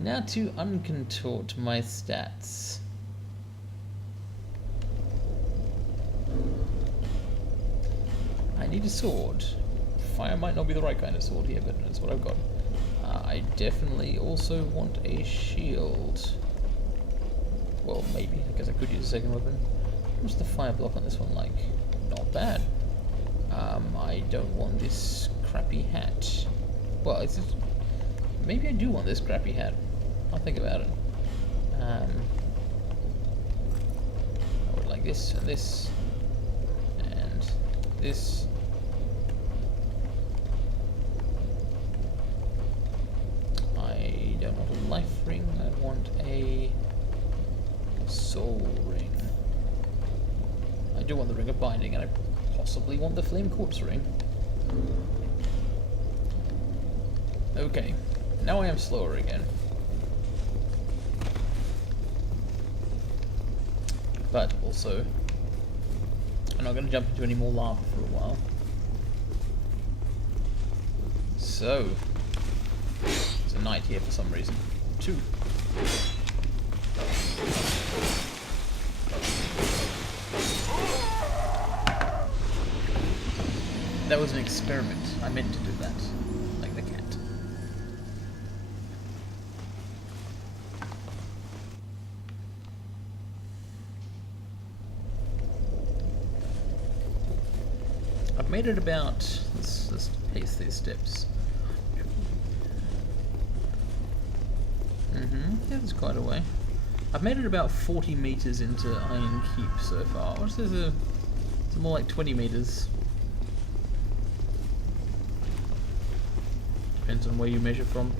Now to uncontort my stats. I need a sword. Fire might not be the right kind of sword here, but that's what I've got. I definitely also want a shield. Well, maybe. I guess I could use a second weapon. What's the fire block on this one like? Not bad. I don't want this crappy hat. Well, it's just, maybe I do want this crappy hat. I'll think about it. I would like this and this and this. I don't want a life ring. I want a soul ring. I do want the ring of binding, and I possibly want the flame quartz ring. Okay, now I am slower again. But also, I'm not going to jump into any more lava for a while. So, there's a knight here for some reason. 2. That was an experiment. I meant to do that. Like the cat. I've made it about... Let's pace these steps. Yeah, that's quite a way. I've made it about 40 meters into Iron Keep so far. What's this? It's more like 20 meters. Depends on where you measure from.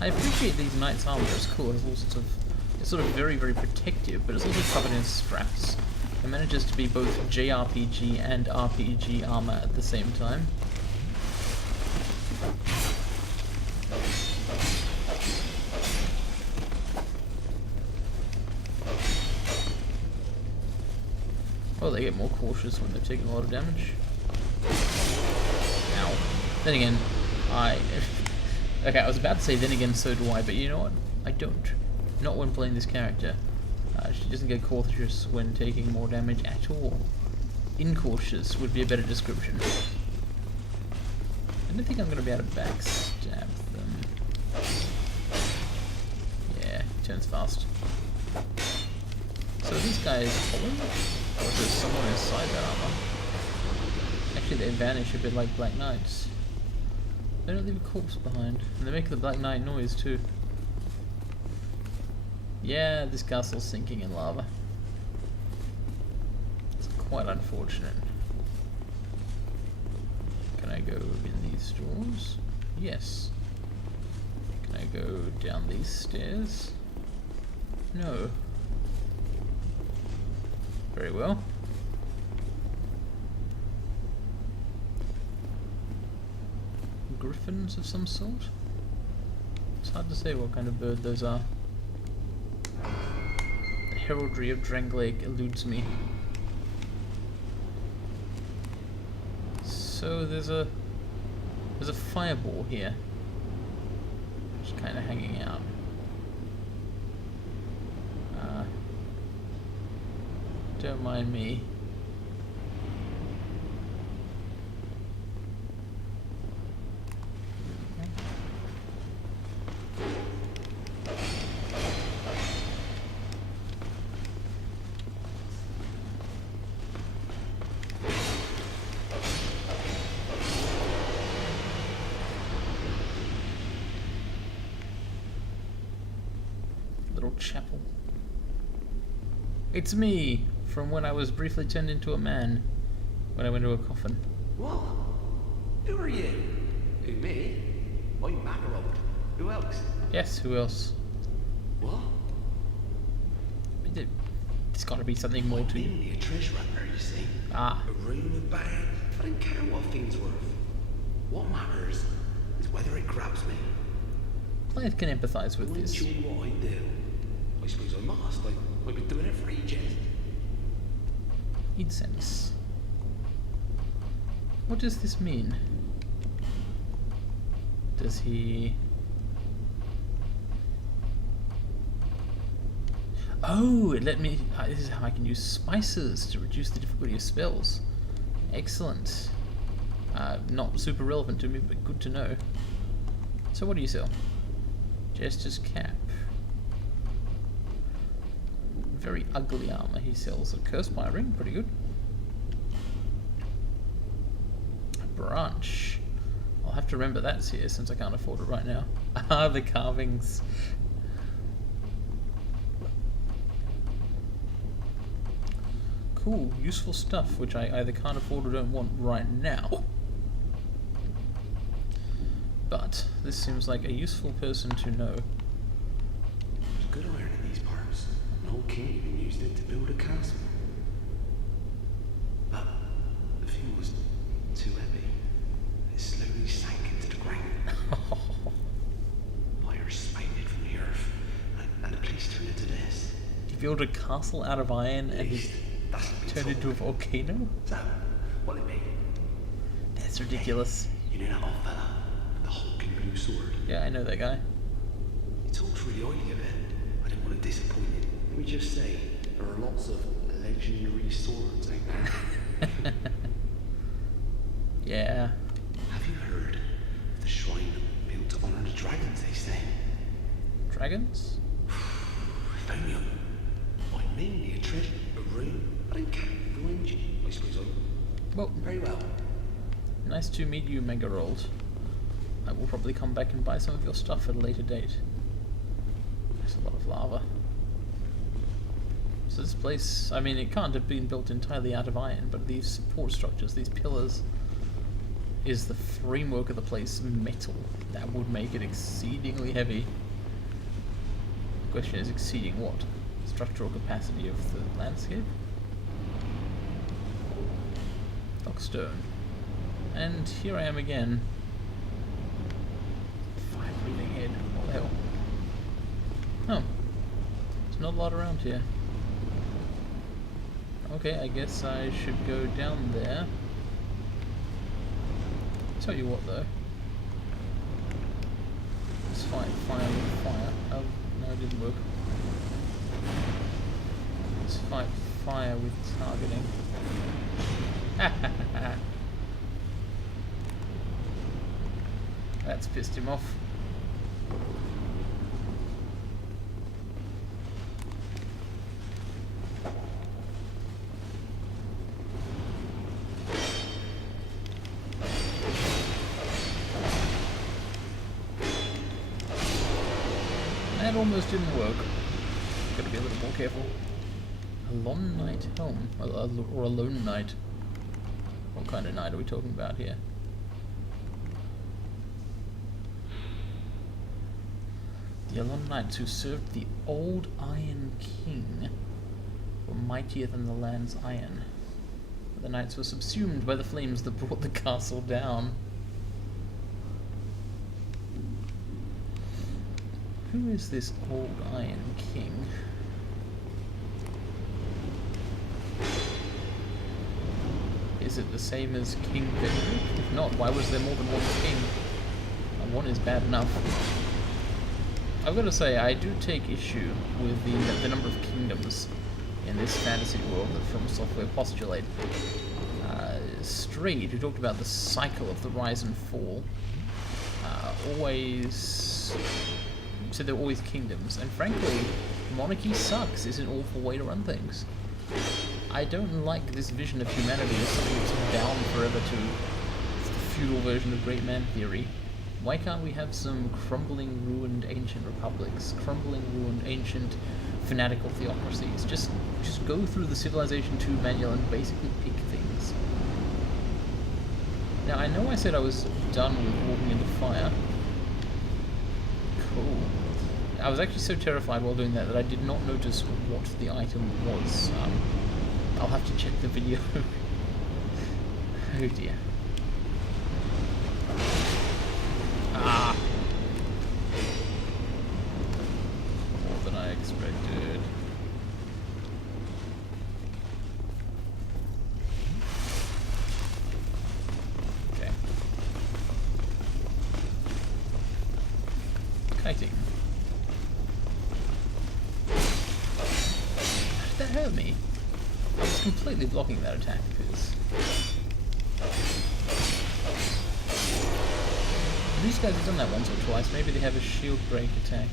I appreciate these knights' armor. It's cool. It's all sorts of, it's sort of very, very protective, but it's also covered in straps. It manages to be both JRPG and RPG armor at the same time. Oh, they get more cautious when they're taking a lot of damage. Ow. Then again, okay, I was about to say then again so do I, but you know what? I don't. Not when playing this character. She doesn't get cautious when taking more damage at all. Incautious would be a better description. I don't think I'm going to be able to backstab them. Yeah, turns fast. So these guys falling? Or is there someone inside that armor? Actually, they vanish a bit like Black Knights. They don't leave a corpse behind. And they make the Black Knight noise too. Yeah, this castle's sinking in lava. It's quite unfortunate. Can I go in these doors? Yes. Can I go down these stairs? No. Very well. Griffins of some sort? It's hard to say what kind of bird those are. The heraldry of Drangleic eludes me. So there's a fireball here. Just kind of hanging out. Don't mind me. Little chapel. It's me, from when I was briefly turned into a man, when I went to a coffin. What? Who are you? Who, me? I'm Mackerel. Who else? Yes, who else? What? There's got to be something more to you. Mainly a treasure hunter, you see. Ah. A room, a bag. I don't care what thing's worth. What matters is whether it grabs me. Clive can empathise with this. I'm sure what I do. I suppose I must. I've been doing it for ages. Incense. What does this mean? Does he... Oh, it let me... this is how I can use spices to reduce the difficulty of spells. Excellent. Not super relevant to me, but good to know. So what do you sell? Jester's cap. Very ugly armor. He sells a curse by ring, pretty good. A branch. I'll have to remember that's here since I can't afford it right now. Ah, the carvings. Cool, useful stuff, which I either can't afford or don't want right now. But this seems like a useful person to know. There's good iron in these parts. An old king even used it to build a castle. But the fuel was too heavy. It slowly sank into the ground. Fire spited from the earth, and the place turned into this. He built a castle out of iron and he turned into a volcano? So, what it be? That's ridiculous. You know that old fella with the hulking blue sword? Yeah, I know that guy. He talks really highly of it. I didn't want to disappoint him. Let me just say, there are lots of legendary swords out there. Yeah. Have you heard of the shrine built to honor the dragons, they say? Dragons? If only I'm mainly a treasure, a room. I don't care if you engine. I suppose Well, very well. nice to meet you, Megarold. I will probably come back and buy some of your stuff at a later date. There's a lot of lava. So this place, I mean, it can't have been built entirely out of iron, but these support structures, these pillars, is the framework of the place metal? That would make it exceedingly heavy. The question is, exceeding what? Structural capacity of the landscape? Stone. And here I am again. Fire breathing head. What the hell? Oh. There's not a lot around here. Okay, I guess I should go down there. Tell you what though. Let's fight fire with fire. Oh, no, it didn't work. Let's fight fire with targeting. That's pissed him off. That almost didn't work. Gotta be a little more careful. A long night helm, or a lone knight. What kind of knight are we talking about here? The Elon Knights who served the old Iron King were mightier than the land's iron. The knights were subsumed by the flames that brought the castle down. Who is this old Iron King? Is it the same as King Benedict? If not, why was there more than one king? One is bad enough. I've got to say, I do take issue with the number of kingdoms in this fantasy world that From Software postulate. Strayed, who talked about the cycle of the rise and fall, always said there were always kingdoms, and frankly, monarchy sucks. It's an awful way to run things. I don't like this vision of humanity as something that's bound forever to the feudal version of great man theory. Why can't we have some crumbling, ruined ancient republics, crumbling, ruined ancient fanatical theocracies? Just go through the Civilization 2 manual and basically pick things. Now, I know I said I was done with walking into fire. Cool. I was actually so terrified while doing that I did not notice what the item was. I'll have to check the video. Oh dear. Ah! More than I expected. Okay. kiting. How did that hurt me? I was completely blocking that attack because these guys have done that once or twice. Maybe they have a shield break attack.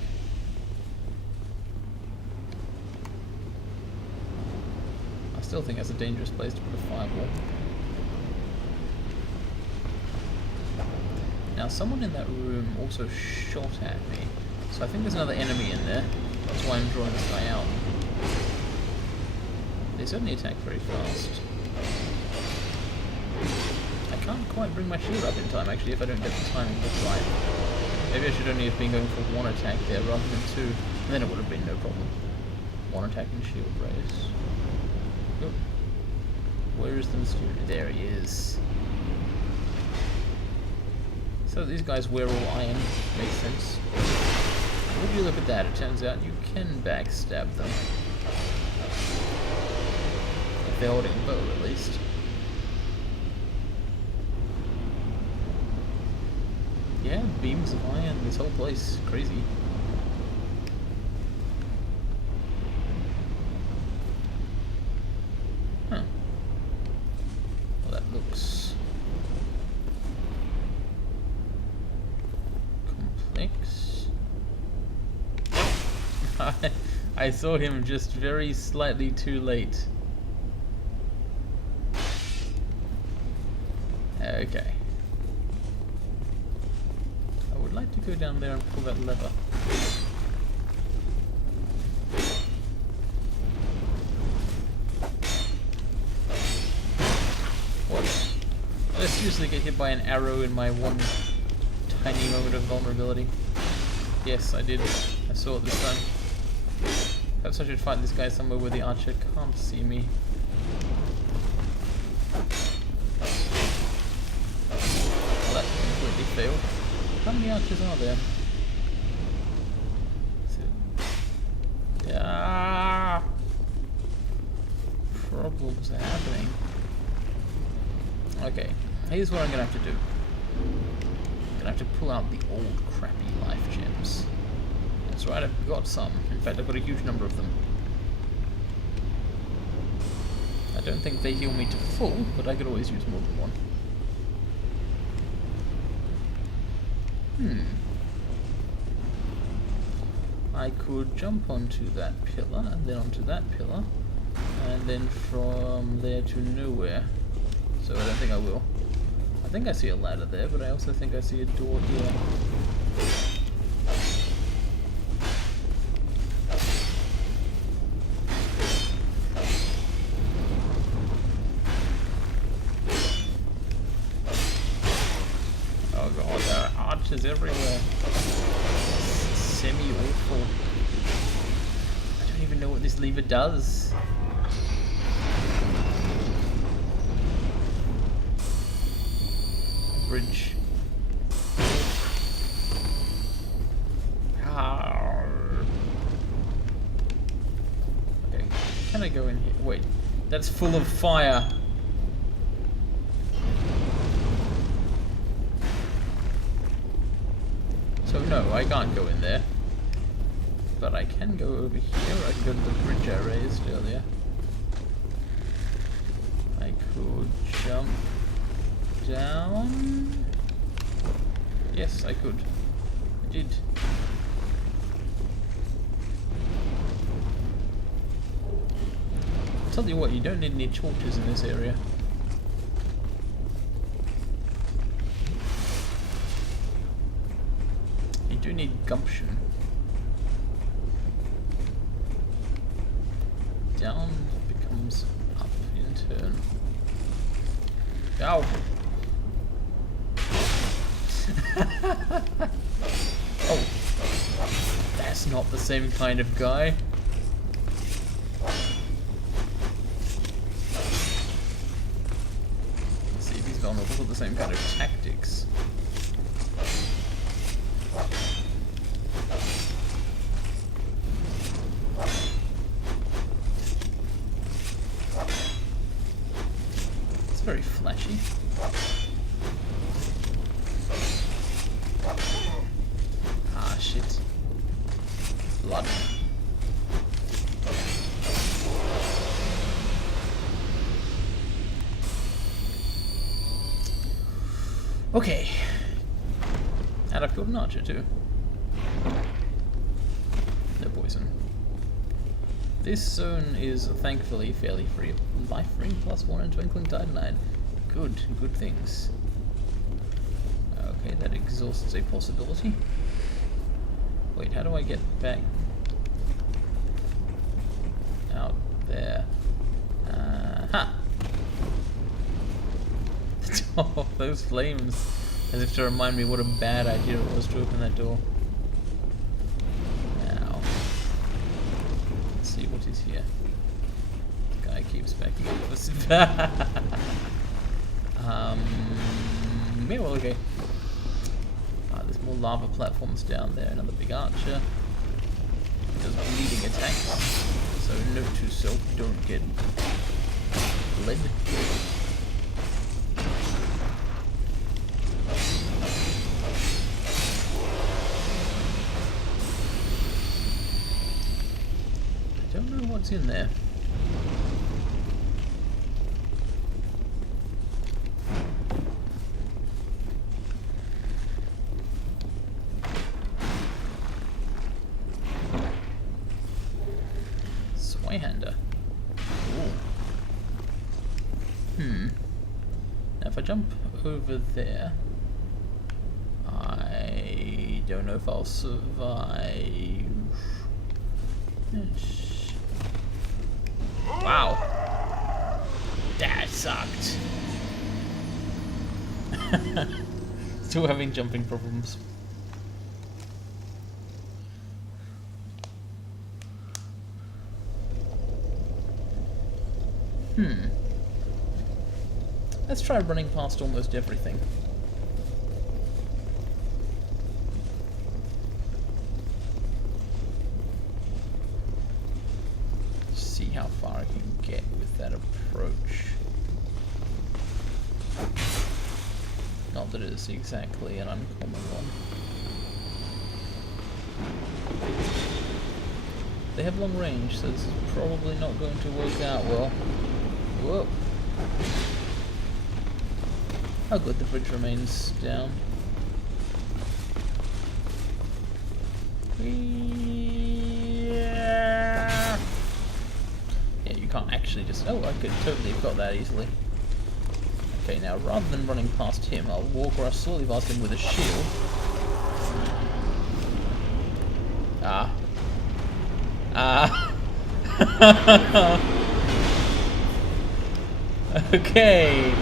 I still think that's a dangerous place to put a fireball. Now, someone in that room also shot at me, so I think there's another enemy in there. That's why I'm drawing this guy out. They certainly attack very fast. I can't quite bring my shield up in time, actually, if I don't get the timing just right. Maybe I should only have been going for one attack there rather than two, and then it would have been no problem. One attack and shield raise. Oh. Where is the mysterious? There he is. So these guys wear all iron, makes sense. Would you look at that, it turns out you can backstab them. If they're holding a bow, at least. Yeah, beams of iron, this whole place, crazy. Huh. Well, that looks complex. I saw him just very slightly too late. Okay. I would like to go down there and pull that lever. What? I seriously get hit by an arrow in my one tiny moment of vulnerability. Yes, I did. I saw it this time. Perhaps I should find this guy somewhere where the archer can't see me. Well, that completely failed. How many archers are there? Yeah. Problems are happening. Okay, here's what I'm gonna have to do. I'm gonna have to pull out the old crappy life gems. That's right, I've got some. In fact, I've got a huge number of them. I don't think they heal me to full, but I could always use more than one. I could jump onto that pillar, and then onto that pillar, and then from there to nowhere. So I don't think I will. I think I see a ladder there, but I also think I see a door here. Oh god, there are archers everywhere. Semi-awful. I don't even know what this lever does. Bridge. Okay, can I go in here? Wait, that's full of fire. So no, I can't go in there. But I can go over here. I can go to the bridge I raised earlier. I could jump down. Yes, I could. I did. I'll tell you what, you don't need any torches in this area. You do need gumption. Down becomes up in turn. Ow! Oh, that's not the same kind of guy. Let's see if he's vulnerable to the same kind of tactics. It's very flashy. Ah, shit. Okay. And I've killed an archer too. No poison. This zone is thankfully fairly free. Life ring +1 and twinkling titanite. Good things. Okay, that exhausts a possibility. Wait, how do I get back out there? Ha! Oh, those flames, as if to remind me what a bad idea it was to open that door. Now, let's see what is here. The guy keeps backing up. Yeah, well, okay. There's more lava platforms down there. Another big archer. Does bleeding attacks. So note to self, don't get bled. I don't know what's in there. Swayhander. Now if I jump over there, I don't know if I'll survive. Wow. That sucked. Still having jumping problems. Let's try running past almost everything. See how far I can get with that approach. Not that it's exactly an uncommon one. They have long range, so this is probably not going to work out well. Whoa. Oh good, the bridge remains down. Yeah, you can't actually just... Oh, I could totally have got that easily. Okay, now rather than running past him, I'll walk slowly past him with a shield. Okay.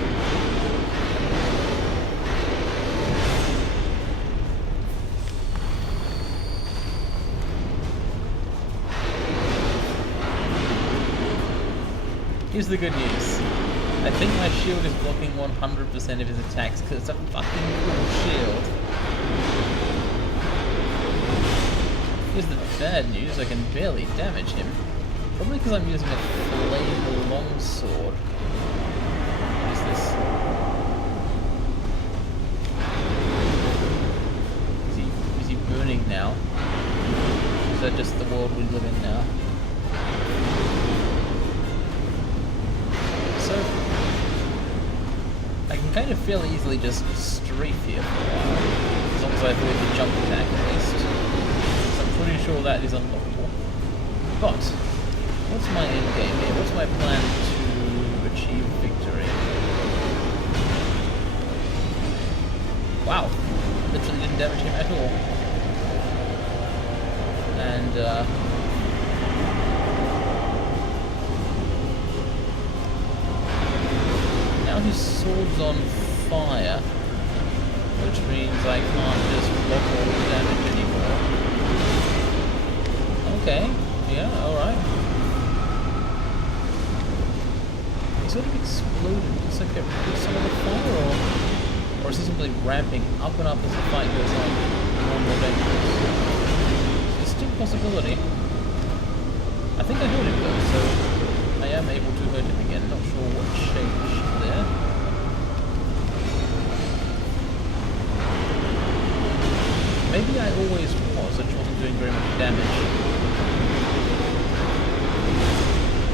Here's the good news. I think my shield is blocking 100% of his attacks because it's a fucking cool shield. Here's the bad news, I can barely damage him. Probably because I'm using a flame longsword. What is this? Is he burning now? Is that just the world we live in now? So, I can kind of fairly easily just strafe here for a while, as long as I avoid the jump attack at least. So I'm pretty sure that is unlockable. But, what's my end game here? What's my plan to achieve victory? Wow, literally didn't damage him at all. And, his sword's on fire, which means I can't just block all the damage anymore. Okay, yeah, alright. He sort of exploded, just like with some of the fire, or is he simply ramping up and up as the fight goes on, more and more dangerous? It's still a possibility. I think I heard him though, so I am able to hurt him again. Not sure what changed there. Maybe I always was, I just wasn't doing very much damage.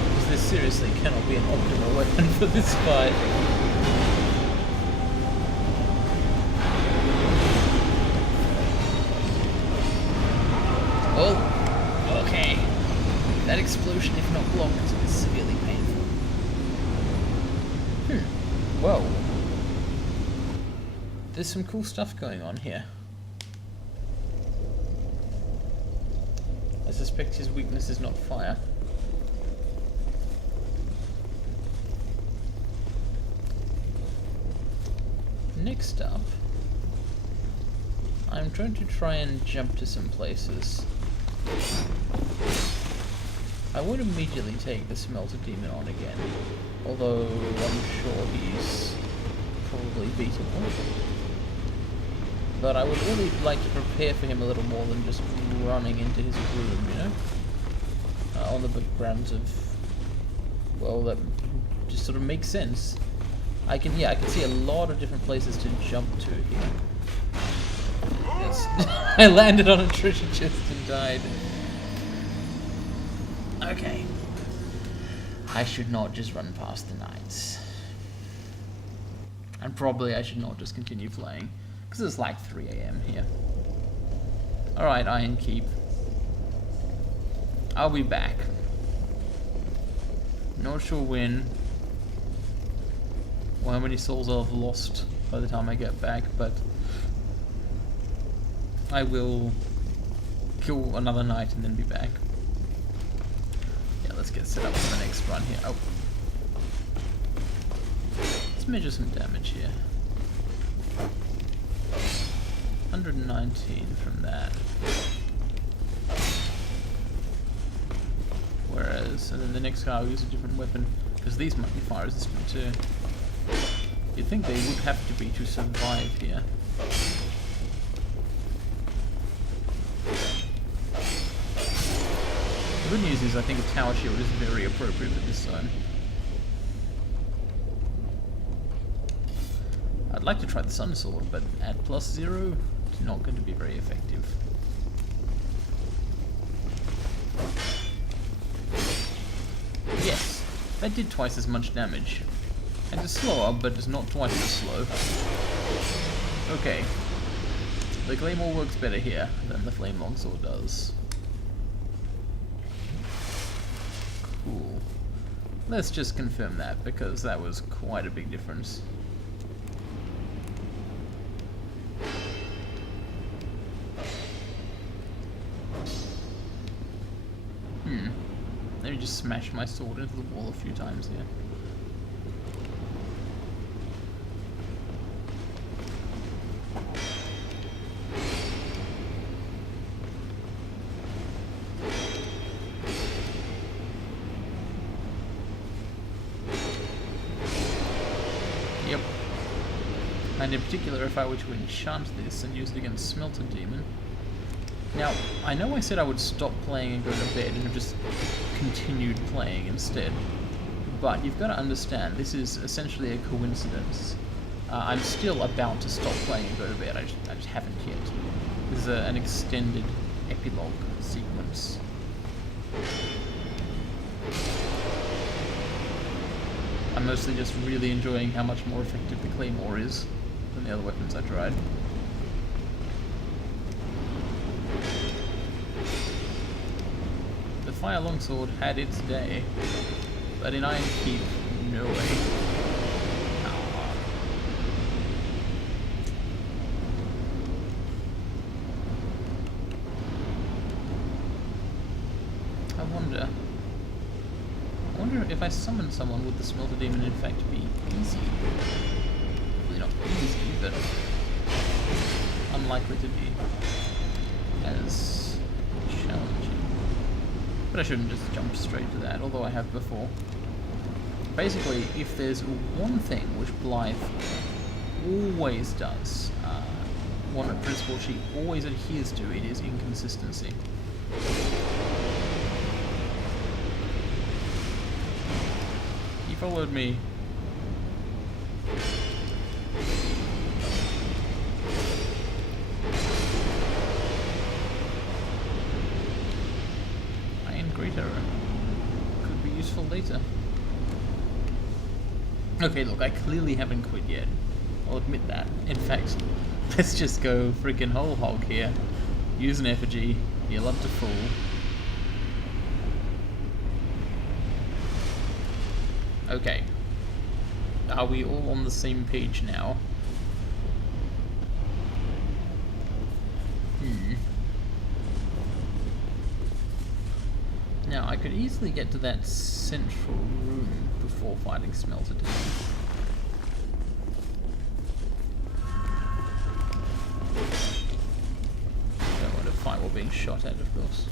Because this seriously cannot be an optimal weapon for this fight. there's some cool stuff going on here. I suspect his weakness is not fire. Next up, I'm trying to try and jump to some places. I would immediately take the Smelter Demon on again, although I'm sure he's probably beatable. But I would really like to prepare for him a little more than just running into his room, you know? On the grounds of, well, that just sort of makes sense. I can see a lot of different places to jump to here. Yes. I landed on a treasure chest and died. Okay. I should not just run past the knights. And probably I should not just continue flying, because it's like 3 AM here. Alright, Iron Keep. I'll be back. Not sure when, or how many souls I'll have lost by the time I get back, but I will kill another knight and then be back. Yeah, let's get set up for the next run here. Oh. Let's measure some damage here. 119 from that. Whereas, and then the next guy will use a different weapon, because these might be fire resistant too. You'd think they would have to be to survive here. The good news is I think a tower shield is very appropriate for this zone. I'd like to try the Sun Sword, but at +0, it's not going to be very effective. Yes, that did twice as much damage. And it's slower, but it's not twice as slow. Okay. The Claymore works better here than the Flame Longsword does. Cool. Let's just confirm that, because that was quite a big difference. Let me just smash my sword into the wall a few times here. Yep. And in particular, if I were to enchant this and use it against Smelter Demon. Now, I know I said I would stop playing and go to bed and have just continued playing instead, but you've got to understand, this is essentially a coincidence. I'm still about to stop playing and go to bed, I just haven't yet. This is an extended epilogue sequence. I'm mostly just really enjoying how much more effective the Claymore is than the other weapons I tried. Fire Longsword had its day, but in Iron Keep, no way. I wonder if I summon someone, would the Smelter Demon in fact be easy? Probably not easy, but unlikely to be as challenging. But I shouldn't just jump straight to that, although I have before. Basically, if there's one thing which Blythe always does, one principle she always adheres to, it is inconsistency. He followed me. Could be useful later. Okay, look, I clearly haven't quit yet. I'll admit that. In fact, let's just go freaking whole hog here. Use an effigy, heal up to full. Okay. Are we all on the same page now? could easily get to that central room before fighting Smelter Demon. Don't want to fight while being shot at, of course.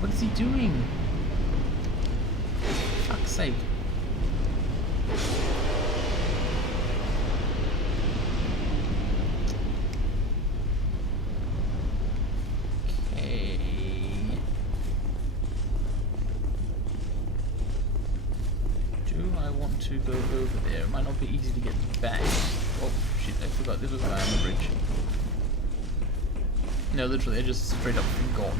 What is he doing? Fuck's sake. Okay. Do I want to go over there? It might not be easy to get back. Oh shit, I forgot this was a guy on the bridge. No, literally, I just straight up gone.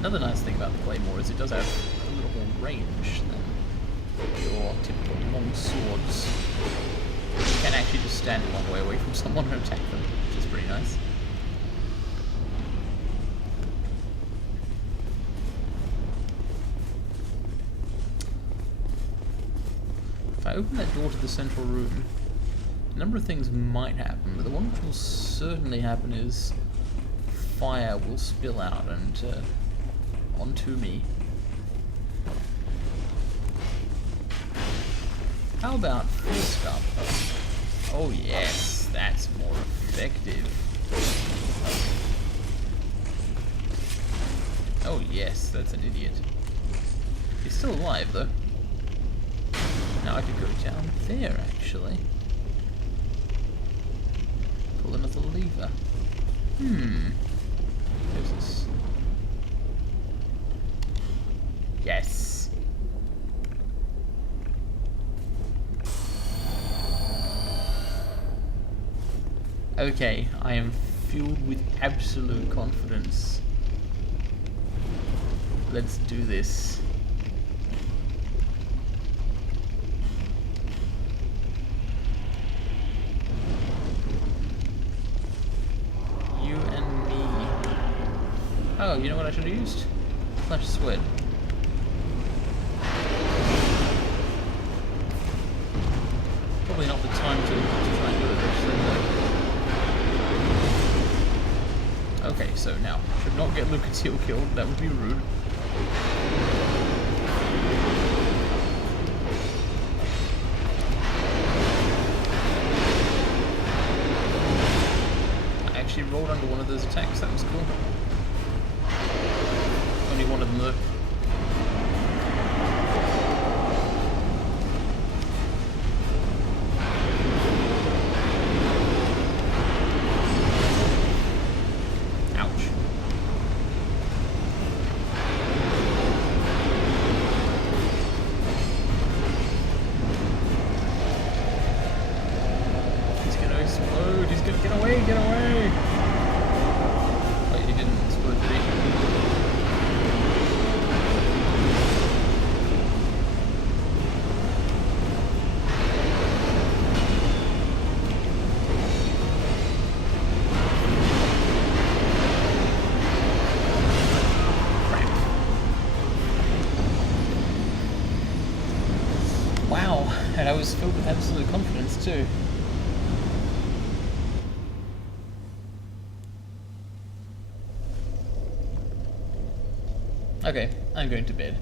Another nice thing about the Claymore is it does have a little more range than your typical long swords. You can actually just stand a long way away from someone and attack them, which is pretty nice. If I open that door to the central room, a number of things might happen, but the one which will certainly happen is fire will spill out and onto me. How about first up? Oh yes, that's more effective. Oh yes, that's an idiot. He's still alive though. Now I could go down there actually. Pull another lever. There's this. Yes. Okay, I am filled with absolute confidence. Let's do this. You and me. Oh, you know what I should have used? Flash Sweat. Probably not the time to try and do it actually. Okay, so now, should not get Lucatile killed, that would be rude. I actually rolled under one of those attacks, that was cool. Only one of them though. Get away! Wait, he didn't explode, did he? Crap. Wow, and I was filled with absolute confidence too. Okay, I'm going to bed.